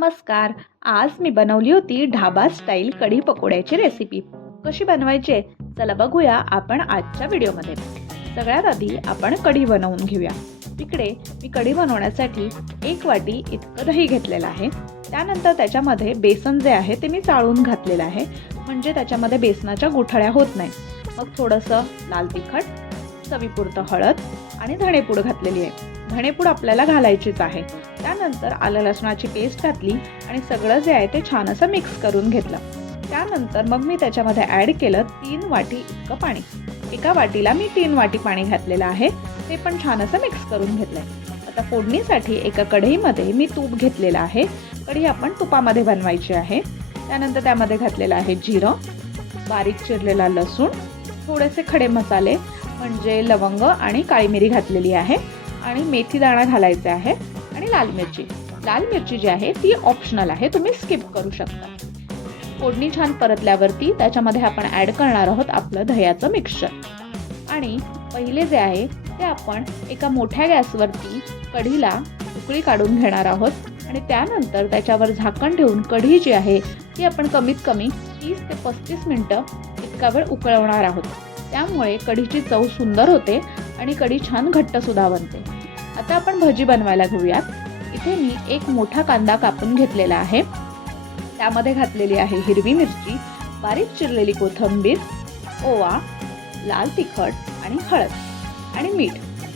नमस्कार. आज मी बनवली होती ढाबा स्टाईल कढी पकोड्याची रेसिपी. कशी बनवायची आहे? चला बघूया आपण आजच्या व्हिडिओमध्ये. सगळ्यात आधी आपण कढी बनवून घेऊया. इकडे मी कढी बनवण्यासाठी 1 वाटी इतकं दही घेतलेलं आहे. त्यानंतर त्याच्यामध्ये बेसन जे आहे ते मी चाळून घातलेलं आहे, म्हणजे त्याच्यामध्ये बेसनाच्या गुठळ्या होत नाही. मग थोडंसं लाल तिखट, चवीपुरतं हळद आणि धणेपूड घातलेली आहे. धणेपूड आपल्याला घालायचीच आहे. त्यानंतर आलं लसणाची पेस्ट घातली आणि सगळं जे आहे ते छान असं मिक्स करून घेतलं. त्यानंतर मग मी त्याच्यामध्ये ॲड केलं 3 वाटी इतकं पाणी. एका वाटीला मी 3 वाटी पाणी घातलेलं आहे. ते पण छान असं मिक्स करून घेतलंय. आता फोडणीसाठी एका कढईमध्ये मी तूप घेतलेलं आहे. कढी आपण तुपामध्ये बनवायची आहे. त्यानंतर त्यामध्ये घातलेलं आहे जिरं, बारीक चिरलेला लसूण, थोडेसे खडे मसाले म्हणजे लवंग आणि काळी मिरी घातलेली आहे आणि मेथी दाणा घालायचा आहे आणि लाल मिरची. लाल मिरची जी आहे ती ऑप्शनल आहे, तुम्ही स्किप करू शकता. फोडणी छान परतल्यावरती त्याच्यामध्ये आपण ॲड करणार आहोत आपलं दह्याचं मिक्सचर. आणि पहिले जे आहे ते आपण एका मोठ्या गॅसवरती कढीला उकळी काढून घेणार आहोत आणि त्यानंतर त्याच्यावर झाकण ठेवून कढी जी आहे ती आपण कमीत कमी 30 ते 35 मिनिटं इतका वेळ उकळवणार आहोत. त्यामुळे कढीची चव सुंदर होते आणि कढी छान घट्टसुद्धा बनते. आता आपण भजी बनवायला घेऊयात. इथे मी एक मोठा कांदा कापून घेतलेला आहे. त्यामध्ये घातलेली आहे हिरवी मिरची, बारीक चिरलेली कोथिंबीर, ओवा, लाल तिखट आणि हळद आणि मीठ.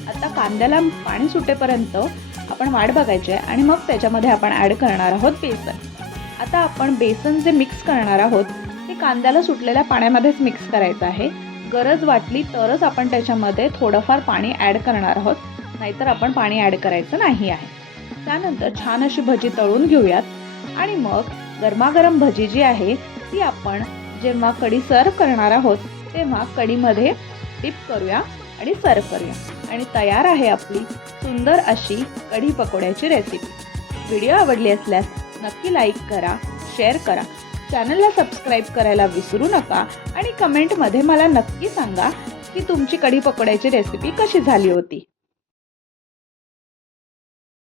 आता कांद्याला पाणी सुटेपर्यंत आपण वाट बघायची आहे आणि मग त्याच्यामध्ये आपण ॲड करणार आहोत बेसन. आता आपण बेसन जे मिक्स करणार आहोत ते कांद्याला सुटलेल्या पाण्यामध्येच मिक्स करायचं आहे. गरज वाटली तरच आपण त्याच्यामध्ये थोडंफार पाणी ॲड करणार आहोत, नाहीतर आपण पाणी ॲड करायचं नाही आहे. त्यानंतर छान अशी भजी तळून घेऊयात आणि मग गरमागरम भजी जी आहे ती आपण जेव्हा कढी सर्व करणार आहोत तेव्हा कढीमध्ये डिप करूया आणि सर्व करूया. आणि तयार आहे आपली सुंदर अशी कढी पकोड्याची रेसिपी. व्हिडिओ आवडली असल्यास नक्की लाईक करा, शेअर करा, चॅनलला सबस्क्राईब करायला विसरू नका आणि कमेंटमध्ये मला नक्की सांगा की तुमची कढी पकोड्याची रेसिपी कशी झाली होती.